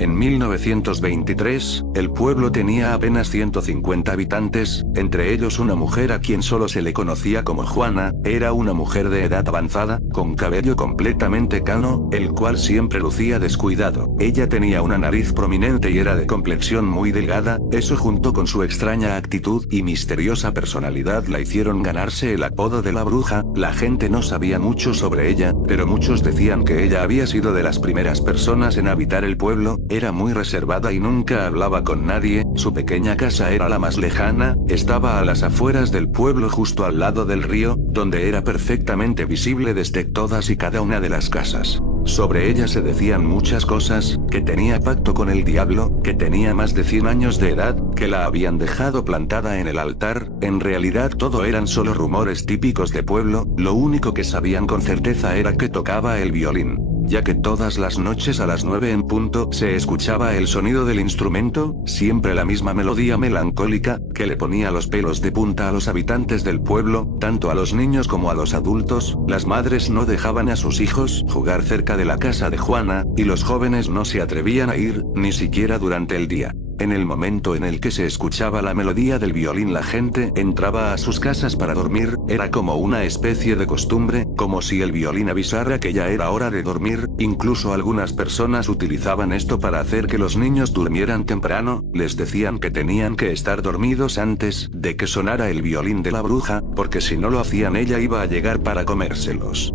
En 1923, el pueblo tenía apenas 150 habitantes, entre ellos una mujer a quien solo se le conocía como Juana. Era una mujer de edad avanzada, con cabello completamente cano, el cual siempre lucía descuidado. Ella tenía una nariz prominente y era de complexión muy delgada. Eso junto con su extraña actitud y misteriosa personalidad la hicieron ganarse el apodo de la bruja. La gente no sabía mucho sobre ella, pero muchos decían que ella había sido de las primeras personas en habitar el pueblo. Era muy reservada y nunca hablaba con nadie. Su pequeña casa era la más lejana, estaba a las afueras del pueblo justo al lado del río, donde era perfectamente visible desde todas y cada una de las casas. Sobre ella se decían muchas cosas, que tenía pacto con el diablo, que tenía más de 100 años de edad, que la habían dejado plantada en el altar. En realidad todo eran solo rumores típicos de pueblo. Lo único que sabían con certeza era que tocaba el violín, ya que todas las noches a las 9 en punto se escuchaba el sonido del instrumento, siempre la misma melodía melancólica, que le ponía los pelos de punta a los habitantes del pueblo, tanto a los niños como a los adultos. Las madres no dejaban a sus hijos jugar cerca de la casa de Juana, y los jóvenes no se atrevían a ir, ni siquiera durante el día. En el momento en el que se escuchaba la melodía del violín, la gente entraba a sus casas para dormir. Era como una especie de costumbre, como si el violín avisara que ya era hora de dormir. Incluso algunas personas utilizaban esto para hacer que los niños durmieran temprano. Les decían que tenían que estar dormidos antes de que sonara el violín de la bruja, porque si no lo hacían ella iba a llegar para comérselos.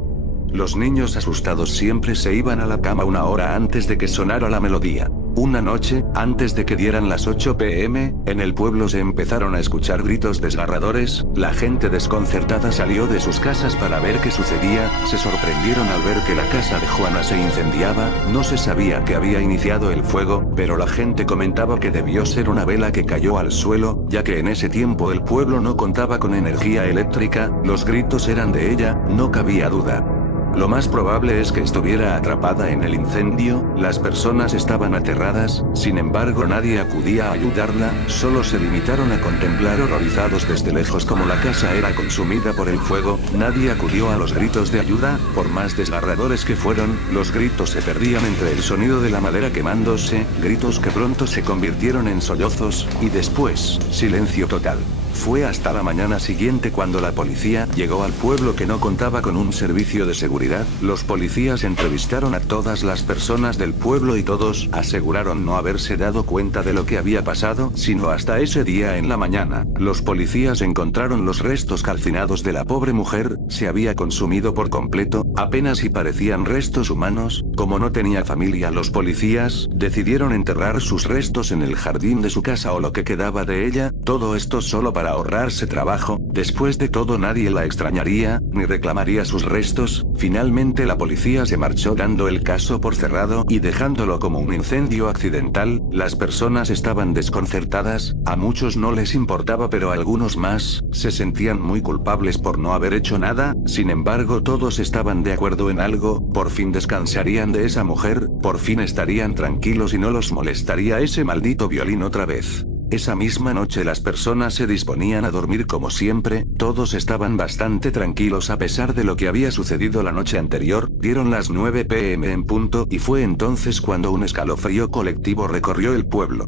Los niños asustados siempre se iban a la cama una hora antes de que sonara la melodía. Una noche, antes de que dieran las 8 p.m., en el pueblo se empezaron a escuchar gritos desgarradores. La gente desconcertada salió de sus casas para ver qué sucedía. Se sorprendieron al ver que la casa de Juana se incendiaba. No se sabía que había iniciado el fuego, pero la gente comentaba que debió ser una vela que cayó al suelo, ya que en ese tiempo el pueblo no contaba con energía eléctrica. Los gritos eran de ella, no cabía duda. Lo más probable es que estuviera atrapada en el incendio. Las personas estaban aterradas, sin embargo nadie acudía a ayudarla, solo se limitaron a contemplar horrorizados desde lejos cómo la casa era consumida por el fuego. Nadie acudió a los gritos de ayuda, por más desgarradores que fueron. Los gritos se perdían entre el sonido de la madera quemándose, gritos que pronto se convirtieron en sollozos, y después, silencio total. Fue hasta la mañana siguiente cuando la policía llegó al pueblo, que no contaba con un servicio de seguridad. Los policías entrevistaron a todas las personas del pueblo y todos aseguraron no haberse dado cuenta de lo que había pasado, sino hasta ese día en la mañana. Los policías encontraron los restos calcinados de la pobre mujer. Se había consumido por completo, apenas si parecían restos humanos. Como no tenía familia, los policías decidieron enterrar sus restos en el jardín de su casa o lo que quedaba de ella. Todo esto solo para ahorrarse trabajo. Después de todo nadie la extrañaría, ni reclamaría sus restos. Finalmente la policía se marchó dando el caso por cerrado y dejándolo como un incendio accidental. Las personas estaban desconcertadas, a muchos no les importaba, pero algunos más se sentían muy culpables por no haber hecho nada. Sin embargo todos estaban de acuerdo en algo: por fin descansarían de esa mujer, por fin estarían tranquilos y no los molestaría ese maldito violín otra vez. Esa misma noche las personas se disponían a dormir como siempre. Todos estaban bastante tranquilos a pesar de lo que había sucedido la noche anterior. Dieron las 9 p.m. en punto, y fue entonces cuando un escalofrío colectivo recorrió el pueblo.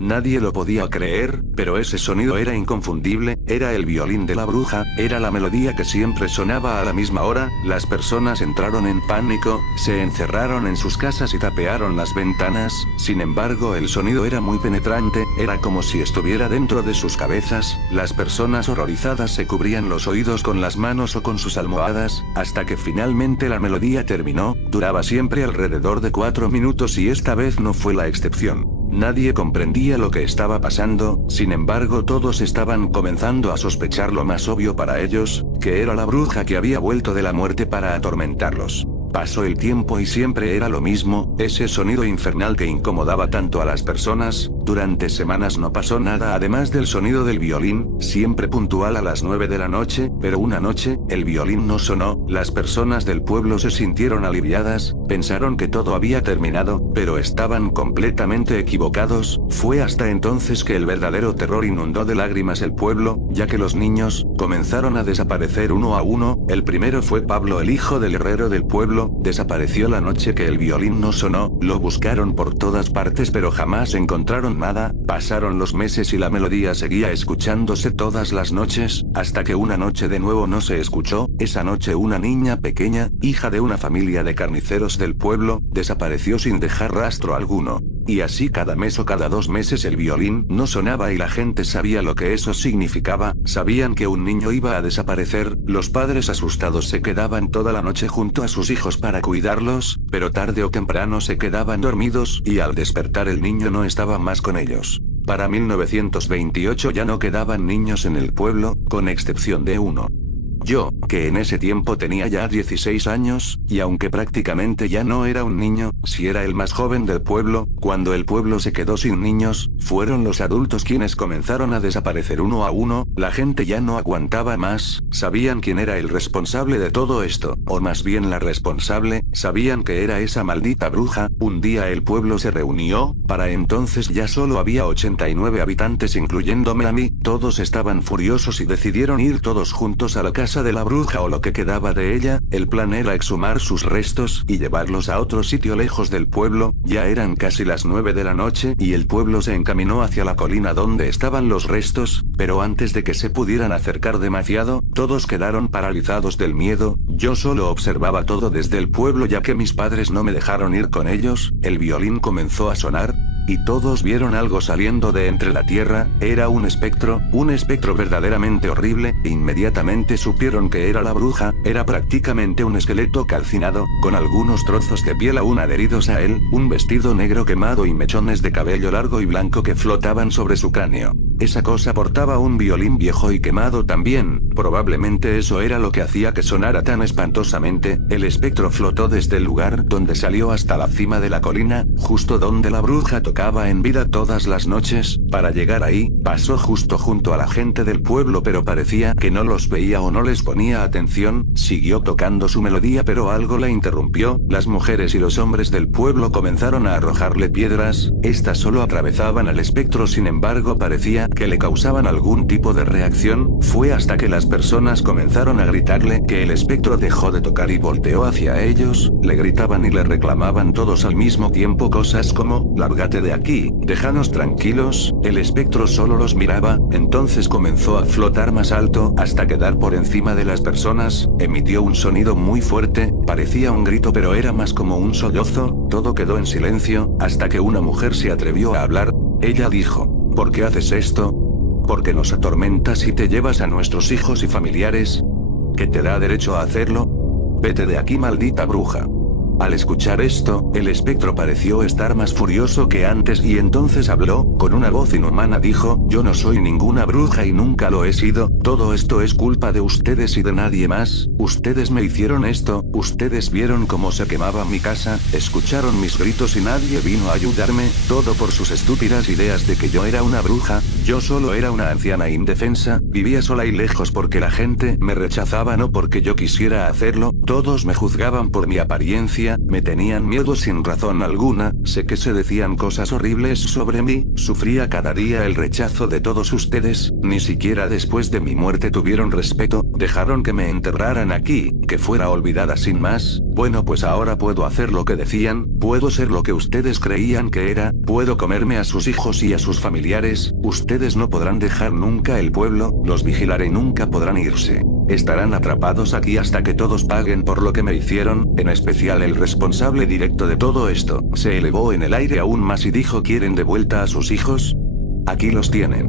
Nadie lo podía creer, pero ese sonido era inconfundible, era el violín de la bruja, era la melodía que siempre sonaba a la misma hora. Las personas entraron en pánico, se encerraron en sus casas y tapearon las ventanas. Sin embargo el sonido era muy penetrante, era como si estuviera dentro de sus cabezas. Las personas horrorizadas se cubrían los oídos con las manos o con sus almohadas, hasta que finalmente la melodía terminó. Duraba siempre alrededor de 4 minutos y esta vez no fue la excepción. Nadie comprendía lo que estaba pasando, sin embargo todos estaban comenzando a sospechar lo más obvio para ellos, que era la bruja que había vuelto de la muerte para atormentarlos. Pasó el tiempo y siempre era lo mismo, ese sonido infernal que incomodaba tanto a las personas. Durante semanas no pasó nada además del sonido del violín, siempre puntual a las 9 de la noche, pero una noche, el violín no sonó. Las personas del pueblo se sintieron aliviadas, pensaron que todo había terminado, pero estaban completamente equivocados. Fue hasta entonces que el verdadero terror inundó de lágrimas el pueblo, ya que los niños Comenzaron a desaparecer uno a uno. El primero fue Pablo, el hijo del herrero del pueblo. Desapareció la noche que el violín no sonó. Lo buscaron por todas partes pero jamás encontraron nada. Pasaron los meses y la melodía seguía escuchándose todas las noches, hasta que una noche de nuevo no se escuchó. Esa noche una niña pequeña, hija de una familia de carniceros del pueblo, desapareció sin dejar rastro alguno. Y así cada mes o cada 2 meses el violín no sonaba y la gente sabía lo que eso significaba. Sabían que un niño iba a desaparecer. Los padres asustados se quedaban toda la noche junto a sus hijos para cuidarlos, pero tarde o temprano se quedaban dormidos y al despertar el niño no estaba más con ellos. Para 1928 ya no quedaban niños en el pueblo, con excepción de uno. Yo, que en ese tiempo tenía ya 16 años, y aunque prácticamente ya no era un niño, si era el más joven del pueblo, cuando el pueblo se quedó sin niños, fueron los adultos quienes comenzaron a desaparecer uno a uno. La gente ya no aguantaba más, sabían quién era el responsable de todo esto, o más bien la responsable, sabían que era esa maldita bruja. Un día el pueblo se reunió, para entonces ya solo había 89 habitantes incluyéndome a mí, todos estaban furiosos y decidieron ir todos juntos a la casa de la bruja o lo que quedaba de ella. El plan era exhumar sus restos y llevarlos a otro sitio lejos del pueblo. Ya eran casi las 9 de la noche y el pueblo se encaminó hacia la colina donde estaban los restos, pero antes de que se pudieran acercar demasiado, todos quedaron paralizados del miedo. Yo solo observaba todo desde el pueblo ya que mis padres no me dejaron ir con ellos. El violín comenzó a sonar, y todos vieron algo saliendo de entre la tierra. Era un espectro verdaderamente horrible. Inmediatamente supieron que era la bruja. Era prácticamente un esqueleto calcinado, con algunos trozos de piel aún adheridos a él, un vestido negro quemado y mechones de cabello largo y blanco que flotaban sobre su cráneo. Esa cosa portaba un violín viejo y quemado también. Probablemente eso era lo que hacía que sonara tan espantosamente. El espectro flotó desde el lugar donde salió hasta la cima de la colina, justo donde la bruja tocaba en vida todas las noches. Para llegar ahí, pasó justo junto a la gente del pueblo pero parecía que no los veía o no les ponía atención. Siguió tocando su melodía pero algo la interrumpió. Las mujeres y los hombres del pueblo comenzaron a arrojarle piedras. Estas solo atravesaban al espectro, sin embargo parecía que le causaban algún tipo de reacción. Fue hasta que las personas comenzaron a gritarle que el espectro dejó de tocar y volteó hacia ellos. Le gritaban y le reclamaban todos al mismo tiempo cosas como: lárgate de aquí, déjanos tranquilos. El espectro solo los miraba. Entonces comenzó a flotar más alto hasta quedar por encima de las personas. Emitió un sonido muy fuerte, parecía un grito pero era más como un sollozo. Todo quedó en silencio, hasta que una mujer se atrevió a hablar. Ella dijo: ¿por qué haces esto? ¿Por qué nos atormentas y te llevas a nuestros hijos y familiares? ¿Qué te da derecho a hacerlo? Vete de aquí, maldita bruja. Al escuchar esto, el espectro pareció estar más furioso que antes y entonces habló, con una voz inhumana dijo: yo no soy ninguna bruja y nunca lo he sido. Todo esto es culpa de ustedes y de nadie más. Ustedes me hicieron esto, ustedes vieron cómo se quemaba mi casa, escucharon mis gritos y nadie vino a ayudarme, todo por sus estúpidas ideas de que yo era una bruja. Yo solo era una anciana indefensa, vivía sola y lejos porque la gente me rechazaba, no porque yo quisiera hacerlo. Todos me juzgaban por mi apariencia, me tenían miedo sin razón alguna. Sé que se decían cosas horribles sobre mí, sufría cada día el rechazo de todos ustedes. Ni siquiera después de mi muerte tuvieron respeto, dejaron que me enterraran aquí, que fuera olvidada sin más. Bueno, pues ahora puedo hacer lo que decían, puedo ser lo que ustedes creían que era, puedo comerme a sus hijos y a sus familiares. Ustedes no podrán dejar nunca el pueblo, los vigilaré y nunca podrán irse. Estarán atrapados aquí hasta que todos paguen por lo que me hicieron. En especial el responsable directo de todo esto se elevó en el aire aún más y dijo: ¿quieren de vuelta a sus hijos? Aquí los tienen.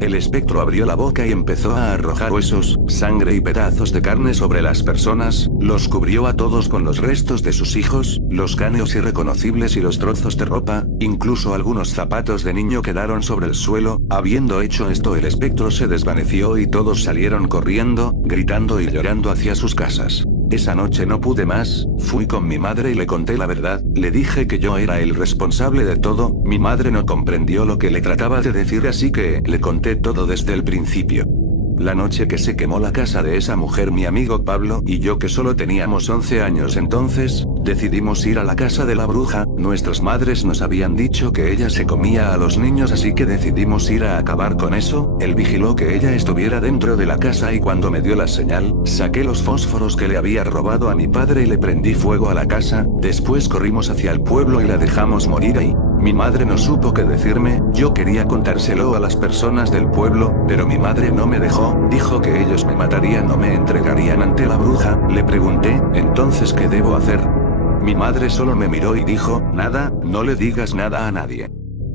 El espectro abrió la boca y empezó a arrojar huesos, sangre y pedazos de carne sobre las personas. Los cubrió a todos con los restos de sus hijos, los cráneos irreconocibles y los trozos de ropa. Incluso algunos zapatos de niño quedaron sobre el suelo. Habiendo hecho esto, el espectro se desvaneció y todos salieron corriendo, gritando y llorando hacia sus casas. Esa noche no pude más, fui con mi madre y le conté la verdad, le dije que yo era el responsable de todo. Mi madre no comprendió lo que le trataba de decir, así que le conté todo desde el principio. La noche que se quemó la casa de esa mujer, mi amigo Pablo y yo, que solo teníamos 11 años entonces, decidimos ir a la casa de la bruja. Nuestras madres nos habían dicho que ella se comía a los niños, así que decidimos ir a acabar con eso. Él vigiló que ella estuviera dentro de la casa y cuando me dio la señal, saqué los fósforos que le había robado a mi padre y le prendí fuego a la casa. Después corrimos hacia el pueblo y la dejamos morir ahí. Mi madre no supo qué decirme, yo quería contárselo a las personas del pueblo, pero mi madre no me dejó, dijo que ellos me matarían o me entregarían ante la bruja. Le pregunté, ¿entonces qué debo hacer? Mi madre solo me miró y dijo, nada, no le digas nada a nadie.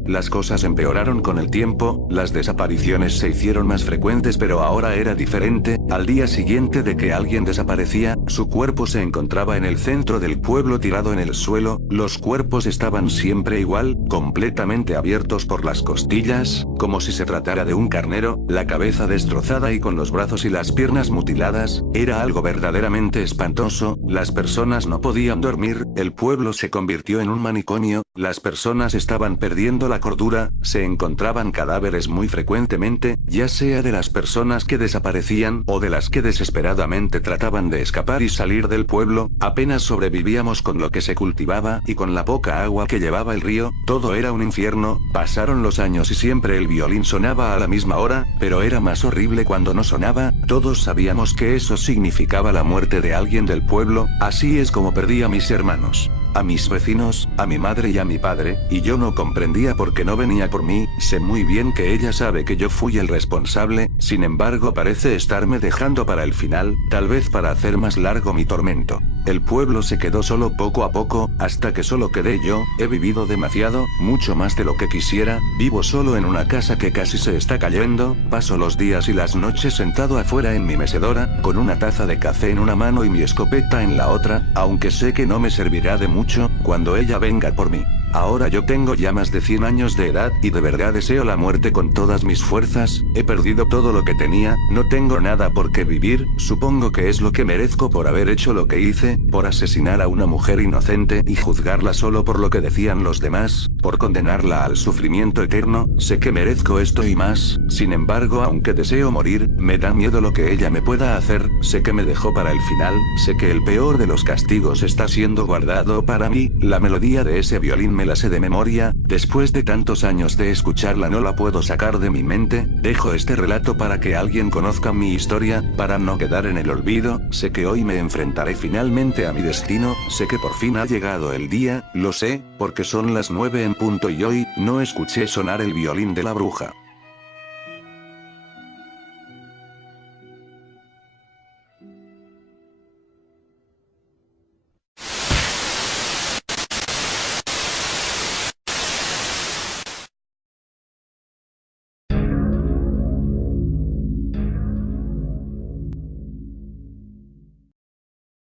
Las cosas empeoraron con el tiempo, las desapariciones se hicieron más frecuentes, pero ahora era diferente. Al día siguiente de que alguien desaparecía, su cuerpo se encontraba en el centro del pueblo tirado en el suelo. Los cuerpos estaban siempre igual, completamente abiertos por las costillas, como si se tratara de un carnero, la cabeza destrozada y con los brazos y las piernas mutiladas. Era algo verdaderamente espantoso. Las personas no podían dormir, el pueblo se convirtió en un manicomio, las personas estaban perdiendo la cordura, se encontraban cadáveres muy frecuentemente, ya sea de las personas que desaparecían o de las que desesperadamente trataban de escapar y salir del pueblo. Apenas sobrevivíamos con lo que se cultivaba y con la poca agua que llevaba el río, todo era un infierno. Pasaron los años y siempre el violín sonaba a la misma hora, pero era más horrible cuando no sonaba. Todos sabíamos que eso significaba la muerte de alguien del pueblo. Así es como perdí a mis hermanos, a mis vecinos, a mi madre y a mi padre, y yo no comprendía por qué no venía por mí. Sé muy bien que ella sabe que yo fui el responsable, sin embargo parece estarme dejando para el final, tal vez para hacer más largo mi tormento. El pueblo se quedó solo poco a poco, hasta que solo quedé yo. He vivido demasiado, mucho más de lo que quisiera. Vivo solo en una casa que casi se está cayendo. Paso los días y las noches sentado afuera en mi mecedora, con una taza de café en una mano y mi escopeta en la otra, aunque sé que no me servirá de mucho cuando ella venga por mí. Ahora yo tengo ya más de 100 años de edad y de verdad deseo la muerte con todas mis fuerzas. He perdido todo lo que tenía, no tengo nada por qué vivir. Supongo que es lo que merezco por haber hecho lo que hice, por asesinar a una mujer inocente y juzgarla solo por lo que decían los demás, por condenarla al sufrimiento eterno. Sé que merezco esto y más. Sin embargo, aunque deseo morir, me da miedo lo que ella me pueda hacer. Sé que me dejó para el final, sé que el peor de los castigos está siendo guardado para mí. La melodía de ese violín me la sé de memoria, después de tantos años de escucharla no la puedo sacar de mi mente. Dejo este relato para que alguien conozca mi historia, para no quedar en el olvido. Sé que hoy me enfrentaré finalmente a mi destino, sé que por fin ha llegado el día, lo sé, porque son las 9 en punto y hoy no escuché sonar el violín de la bruja.